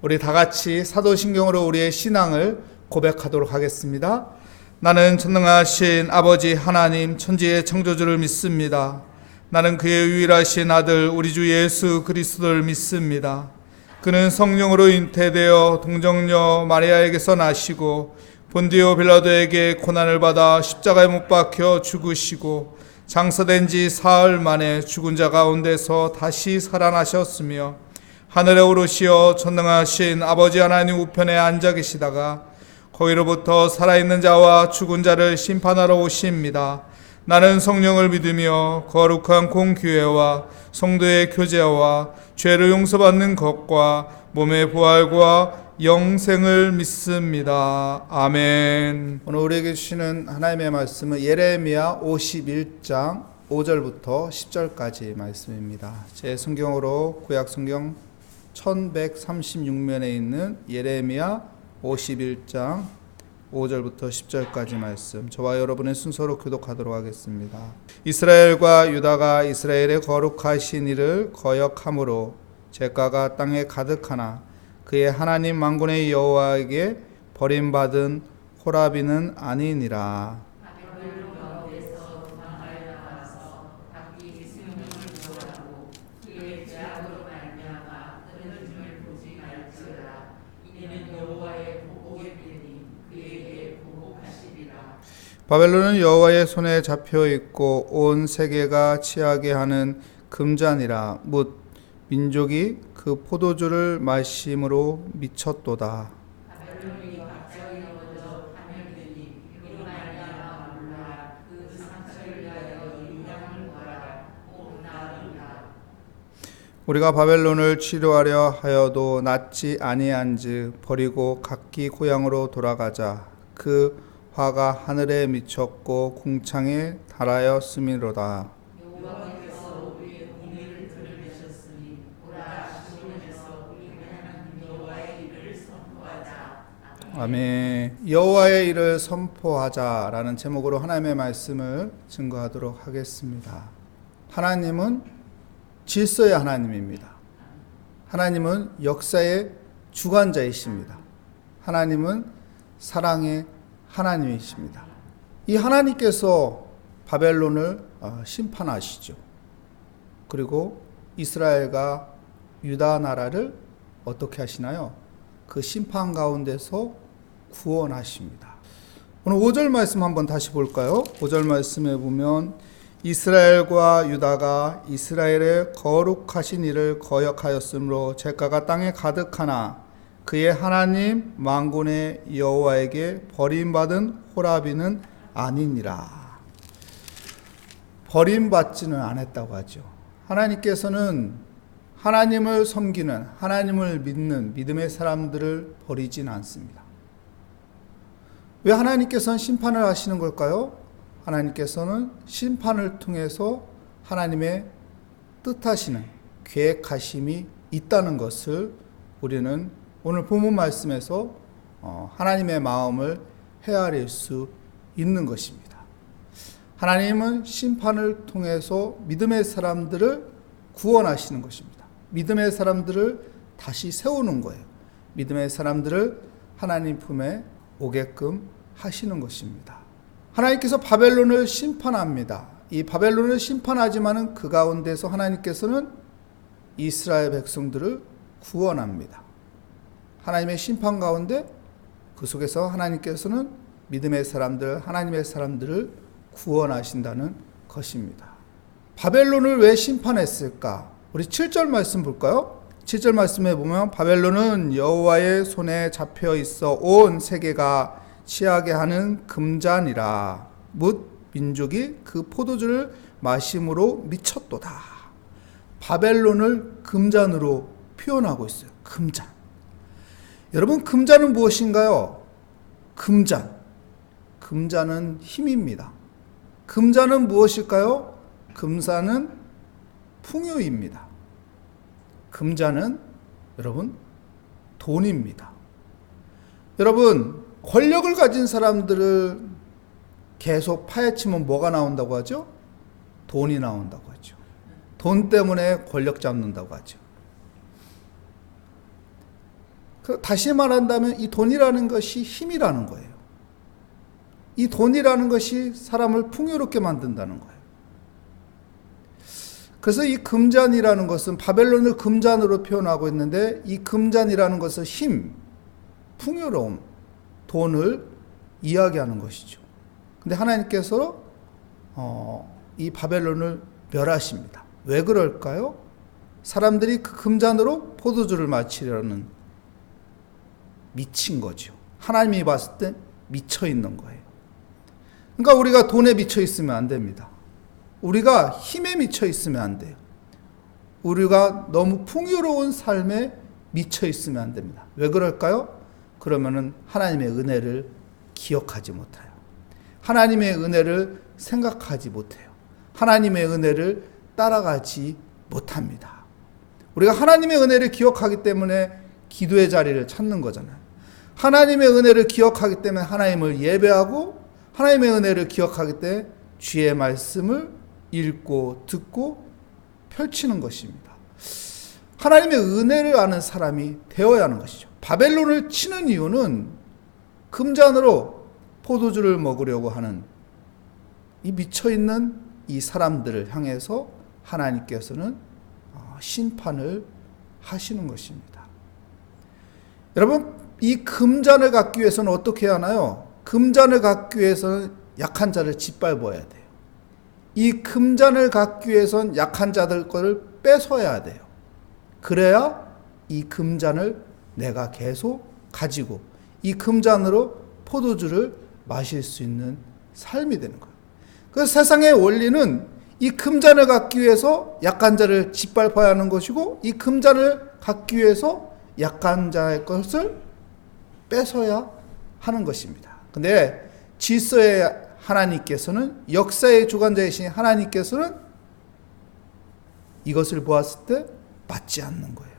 우리 다 같이 사도신경으로 우리의 신앙을 고백하도록 하겠습니다. 나는 전능하신 아버지 하나님 천지의 창조주를 믿습니다. 나는 그의 유일하신 아들 우리 주 예수 그리스도를 믿습니다. 그는 성령으로 잉태되어 동정녀 마리아에게서 나시고 본디오 빌라도에게 고난을 받아 십자가에 못 박혀 죽으시고 장사된 지 사흘 만에 죽은 자 가운데서 다시 살아나셨으며 하늘에 오르시어 전능하신 아버지 하나님 우편에 앉아 계시다가 거기로부터 살아있는 자와 죽은 자를 심판하러 오십니다. 나는 성령을 믿으며 거룩한 공교회와 성도의 교제와 죄를 용서받는 것과 몸의 부활과 영생을 믿습니다. 아멘. 오늘 우리에게 주시는 하나님의 말씀은 예레미야 51장 5절부터 10절까지 말씀입니다. 제 성경으로 구약 성경 1136면에 있는 예레미야 51장 5절부터 10절까지 말씀, 저와 여러분의 순서로 교독하도록 하겠습니다. 이스라엘과 유다가 이스라엘의 거룩하신 이를 거역함으로 죄가가 땅에 가득하나 그의 하나님 만군의 여호와에게 버림받은 호라비는 아니니라. 바벨론은 여호와의 손에 잡혀 있고 온 세계가 취하게 하는 금잔이라. 뭇 민족이 그 포도주를 마심으로 미쳤도다. 우리가 바벨론을 치료하려 하여도 낫지 아니한즉 버리고 각기 고향으로 돌아가자. 그 화가 하늘에 미쳤고 궁창에 달하였음이로다. 아멘. 여호와의 일을 선포하자라는 제목으로 하나님의 말씀을 증거하도록 하겠습니다. 하나님은 질서의 하나님입니다. 하나님은 역사의 주관자이십니다. 하나님은 사랑의 하나님이십니다. 이 하나님께서 바벨론을 심판하시죠. 그리고 이스라엘과 유다 나라를 어떻게 하시나요? 그 심판 가운데서 구원하십니다. 오늘 5절 말씀 한번 다시 볼까요? 5절 말씀에 보면 이스라엘과 유다가 이스라엘의 거룩하신 이를 거역하였으므로 죄가가 땅에 가득하나 그의 하나님 만군의 여호와에게 버림받은 호라비는 아니니라. 버림받지는 않았다고 하죠. 하나님께서는 하나님을 섬기는, 하나님을 믿는 믿음의 사람들을 버리진 않습니다. 왜 하나님께서는 심판을 하시는 걸까요? 하나님께서는 심판을 통해서 하나님의 뜻하시는 계획하심이 있다는 것을 우리는 오늘 본문 말씀에서 하나님의 마음을 헤아릴 수 있는 것입니다. 하나님은 심판을 통해서 믿음의 사람들을 구원하시는 것입니다. 믿음의 사람들을 다시 세우는 거예요. 믿음의 사람들을 하나님 품에 오게끔 하시는 것입니다. 하나님께서 바벨론을 심판합니다. 이 바벨론을 심판하지만은 그 가운데서 하나님께서는 이스라엘 백성들을 구원합니다. 하나님의 심판 가운데 그 속에서 하나님께서는 믿음의 사람들, 하나님의 사람들을 구원하신다는 것입니다. 바벨론을 왜 심판했을까? 우리 7절 말씀 볼까요? 7절 말씀에 보면 바벨론은 여호와의 손에 잡혀 있어 온 세계가 취하게 하는 금잔이라. 뭇 민족이 그 포도주를 마심으로 미쳤도다. 바벨론을 금잔으로 표현하고 있어요. 금잔. 여러분, 금잔은 무엇인가요? 금잔. 금잔은 힘입니다. 금잔은 무엇일까요? 금잔은 풍요입니다. 금잔은 여러분 돈입니다. 여러분, 권력을 가진 사람들을 계속 파헤치면 뭐가 나온다고 하죠? 돈이 나온다고 하죠. 돈 때문에 권력 잡는다고 하죠. 다시 말한다면 이 돈이라는 것이 힘이라는 거예요. 이 돈이라는 것이 사람을 풍요롭게 만든다는 거예요. 그래서 이 금잔이라는 것은 바벨론을 금잔으로 표현하고 있는데, 이 금잔이라는 것은 힘, 풍요로움, 돈을 이야기하는 것이죠. 근데 하나님께서 이 바벨론을 멸하십니다. 왜 그럴까요? 사람들이 그 금잔으로 포도주를 마시려는, 미친 거죠. 하나님이 봤을 때 미쳐 있는 거예요. 그러니까 우리가 돈에 미쳐 있으면 안 됩니다. 우리가 힘에 미쳐 있으면 안 돼요. 우리가 너무 풍요로운 삶에 미쳐 있으면 안 됩니다. 왜 그럴까요? 그러면은 하나님의 은혜를 기억하지 못해요. 하나님의 은혜를 생각하지 못해요. 하나님의 은혜를 따라가지 못합니다. 우리가 하나님의 은혜를 기억하기 때문에 기도의 자리를 찾는 거잖아요. 하나님의 은혜를 기억하기 때문에 하나님을 예배하고, 하나님의 은혜를 기억하기 때문에 주의 말씀을 읽고 듣고 펼치는 것입니다. 하나님의 은혜를 아는 사람이 되어야 하는 것이죠. 바벨론을 치는 이유는 금잔으로 포도주를 먹으려고 하는 이 미쳐있는 이 사람들을 향해서 하나님께서는 심판을 하시는 것입니다. 여러분, 이 금잔을 갖기 위해서는 어떻게 해야 하나요? 금잔을 갖기 위해서는 약한 자를 짓밟아야 돼요. 이 금잔을 갖기 위해서는 약한 자들 거를 뺏어야 돼요. 그래야 이 금잔을 내가 계속 가지고 이 금잔으로 포도주를 마실 수 있는 삶이 되는 거예요. 그래서 세상의 원리는 이 금잔을 갖기 위해서 약한 자를 짓밟아야 하는 것이고, 이 금잔을 갖기 위해서 약한 자의 것을 뺏어야 하는 것입니다. 근데 질서의 하나님께서는, 역사의 주관자이신 하나님께서는 이것을 보았을 때 맞지 않는 거예요.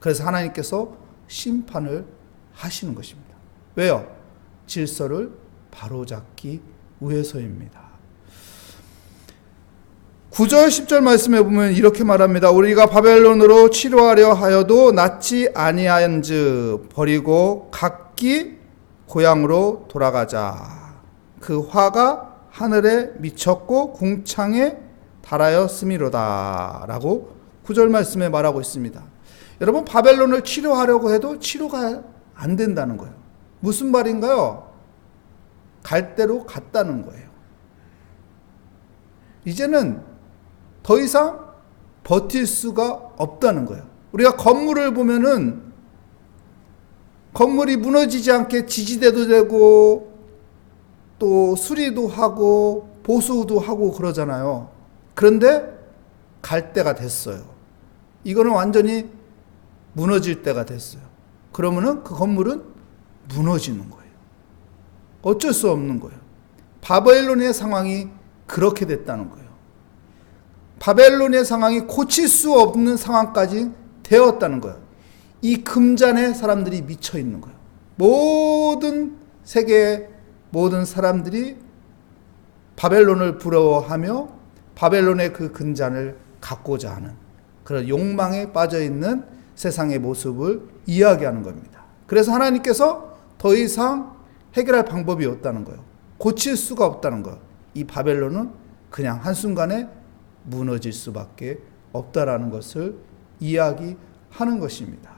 그래서 하나님께서 심판을 하시는 것입니다. 왜요? 질서를 바로잡기 위해서입니다. 9절 10절 말씀에 보면 이렇게 말합니다. 우리가 바벨론으로 치료하려 하여도 낫지 아니한즉 버리고 각기 고향으로 돌아가자. 그 화가 하늘에 미쳤고 궁창에 달하였음이로다 라고 9절 말씀에 말하고 있습니다. 여러분, 바벨론을 치료하려고 해도 치료가 안 된다는 거예요. 무슨 말인가요? 갈 대로 갔다는 거예요. 이제는 더 이상 버틸 수가 없다는 거예요. 우리가 건물을 보면은 건물이 무너지지 않게 지지대도 되고 또 수리도 하고 보수도 하고 그러잖아요. 그런데 갈 때가 됐어요. 이거는 완전히 무너질 때가 됐어요. 그러면은 그 건물은 무너지는 거예요. 어쩔 수 없는 거예요. 바벨론의 상황이 그렇게 됐다는 거예요. 바벨론의 상황이 고칠 수 없는 상황까지 되었다는 거예요. 이 금잔에 사람들이 미쳐 있는 거예요. 모든 세계의 모든 사람들이 바벨론을 부러워하며 바벨론의 그 금잔을 갖고자 하는 그런 욕망에 빠져 있는 세상의 모습을 이야기하는 겁니다. 그래서 하나님께서 더 이상 해결할 방법이 없다는 거예요. 고칠 수가 없다는 거예요. 이 바벨론은 그냥 한순간에 무너질 수밖에 없다라는 것을 이야기하는 것입니다.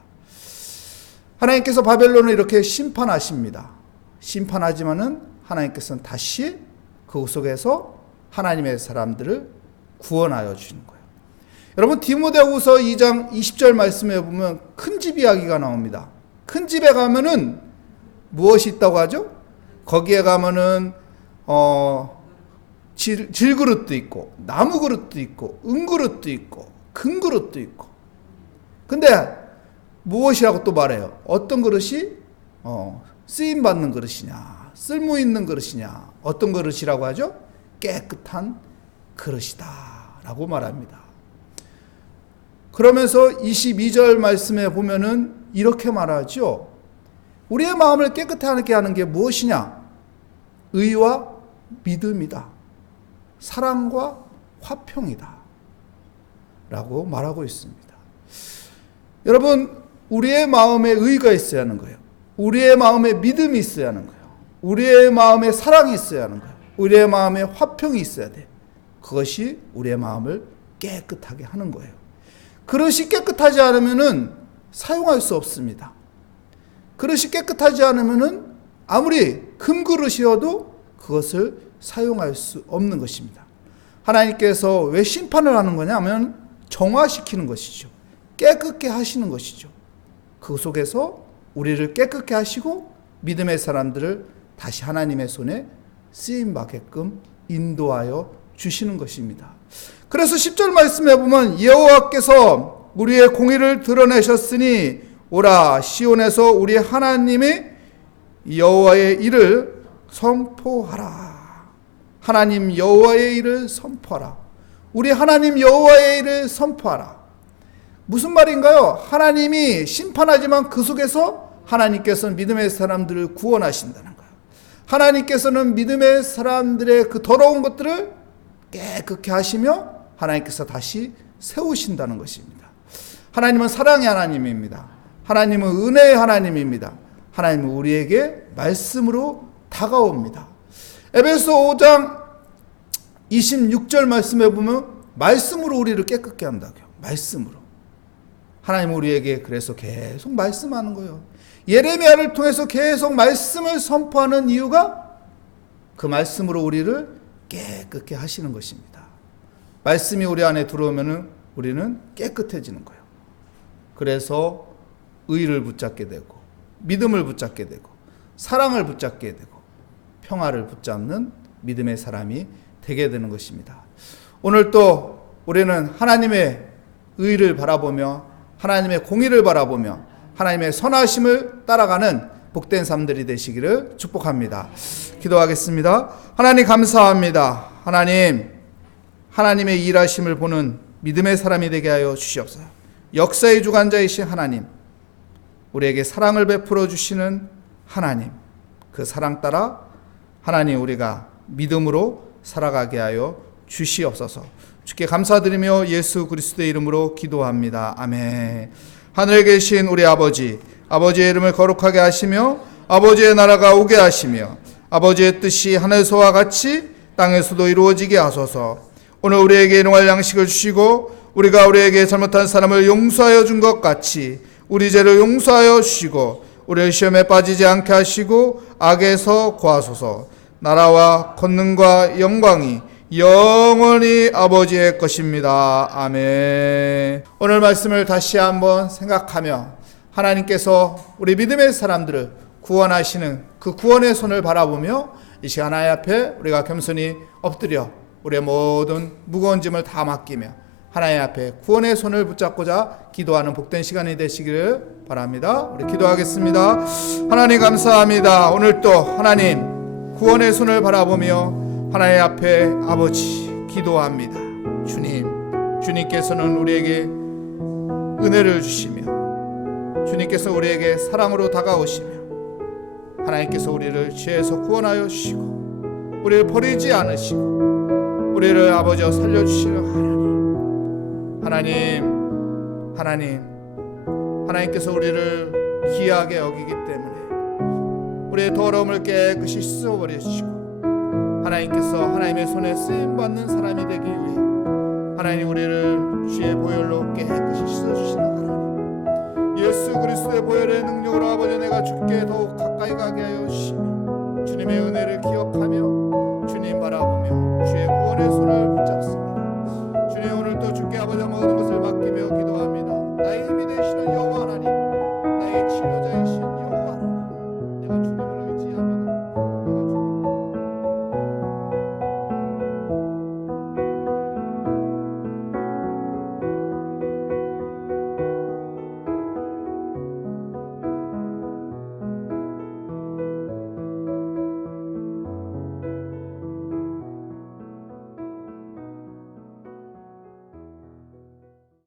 하나님께서 바벨론을 이렇게 심판하십니다. 심판하지만은 하나님께서는 다시 그 속에서 하나님의 사람들을 구원하여 주시는 거예요. 여러분, 디모데후서 2장 20절 말씀에 보면 큰 집 이야기가 나옵니다. 큰 집에 가면은 무엇이 있다고 하죠? 거기에 가면은 질그릇도 있고 나무 그릇도 있고 은그릇도 있고 금그릇도 있고. 근데 무엇이라고 또 말해요? 어떤 그릇이 쓰임 받는 그릇이냐, 쓸모 있는 그릇이냐, 어떤 그릇이라고 하죠? 깨끗한 그릇이다라고 말합니다. 그러면서 22절 말씀에 보면은 이렇게 말하죠. 우리의 마음을 깨끗하게 하는 게 무엇이냐? 의와 믿음이다. 사랑과 화평이다. 라고 말하고 있습니다. 여러분, 우리의 마음에 의가 있어야 하는 거예요. 우리의 마음에 믿음이 있어야 하는 거예요. 우리의 마음에 사랑이 있어야 하는 거예요. 우리의 마음에 화평이 있어야 돼요. 그것이 우리의 마음을 깨끗하게 하는 거예요. 그릇이 깨끗하지 않으면 사용할 수 없습니다. 그릇이 깨끗하지 않으면 아무리 금그릇이어도 그것을 사용할 수 없는 것입니다. 하나님께서 왜 심판을 하는 거냐면 정화시키는 것이죠. 깨끗게 하시는 것이죠. 그 속에서 우리를 깨끗게 하시고 믿음의 사람들을 다시 하나님의 손에 쓰임받게끔 인도하여 주시는 것입니다. 그래서 10절 말씀에 보면 여호와께서 우리의 공의를 드러내셨으니 오라 시온에서 우리 하나님의 여호와의 일을 선포하라. 하나님 여호와의 일을 선포하라. 우리 하나님 여호와의 일을 선포하라. 무슨 말인가요? 하나님이 심판하지만 그 속에서 하나님께서는 믿음의 사람들을 구원하신다는 거예요. 하나님께서는 믿음의 사람들의 그 더러운 것들을 깨끗게 하시며 하나님께서 다시 세우신다는 것입니다. 하나님은 사랑의 하나님입니다. 하나님은 은혜의 하나님입니다. 하나님은 우리에게 말씀으로 다가옵니다. 에베소 5장 26절 말씀에 보면 말씀으로 우리를 깨끗게 한다고요. 말씀으로. 하나님은 우리에게 그래서 계속 말씀하는 거예요. 예레미야를 통해서 계속 말씀을 선포하는 이유가 그 말씀으로 우리를 깨끗게 하시는 것입니다. 말씀이 우리 안에 들어오면 우리는 깨끗해지는 거예요. 그래서 의를 붙잡게 되고 믿음을 붙잡게 되고 사랑을 붙잡게 되고 평화를 붙잡는 믿음의 사람이 되게 되는 것입니다. 오늘 또 우리는 하나님의 의를 바라보며 하나님의 공의를 바라보며 하나님의 선하심을 따라가는 복된 삶들이 되시기를 축복합니다. 기도하겠습니다. 하나님 감사합니다. 하나님의 일하심을 보는 믿음의 사람이 되게 하여 주시옵소서. 역사의 주관자이신 하나님, 우리에게 사랑을 베풀어 주시는 하나님, 그 사랑 따라 하나님 우리가 믿음으로 살아가게 하여 주시옵소서. 주께 감사드리며 예수 그리스도의 이름으로 기도합니다. 아멘. 하늘에 계신 우리 아버지의 이름을 거룩하게 하시며 아버지의 나라가 오게 하시며 아버지의 뜻이 하늘에서와 같이 땅에서도 이루어지게 하소서. 오늘 우리에게 일용할 양식을 주시고 우리가 우리에게 잘못한 사람을 용서하여 준 것 같이 우리 죄를 용서하여 주시고 우리를 시험에 빠지지 않게 하시고 악에서 구하소서. 나라와 권능과 영광이 영원히 아버지의 것입니다. 아멘. 오늘 말씀을 다시 한번 생각하며 하나님께서 우리 믿음의 사람들을 구원하시는 그 구원의 손을 바라보며 이 시간 하나님 앞에 우리가 겸손히 엎드려 우리의 모든 무거운 짐을 다 맡기며 하나님 앞에 구원의 손을 붙잡고자 기도하는 복된 시간이 되시기를 바랍니다. 우리 기도하겠습니다. 하나님 감사합니다. 오늘 또 하나님 구원의 손을 바라보며 하나님 앞에 아버지 기도합니다. 주님께서는 우리에게 은혜를 주시며 주님께서 우리에게 사랑으로 다가오시며 하나님께서 우리를 죄에서 구원하여 주시고 우리를 버리지 않으시고 우리를 아버지여 살려주시는 하나님께서 우리를 귀하게 여기기 때문에 우리의 더러움을 깨끗이 씻어버려 주시고 하나님께서 하나님의 손에 쓰임받는 사람이 되기 위해 하나님 우리를 주의 보혈로 깨끗이 씻어주시는 하나님, 예수 그리스도의 보혈의 능력으로 아버지 내가 주께 더욱 가까이 가게 하여 주시며 주님의 은혜를 기억하며 주님 바라보며 주의 구원의 손을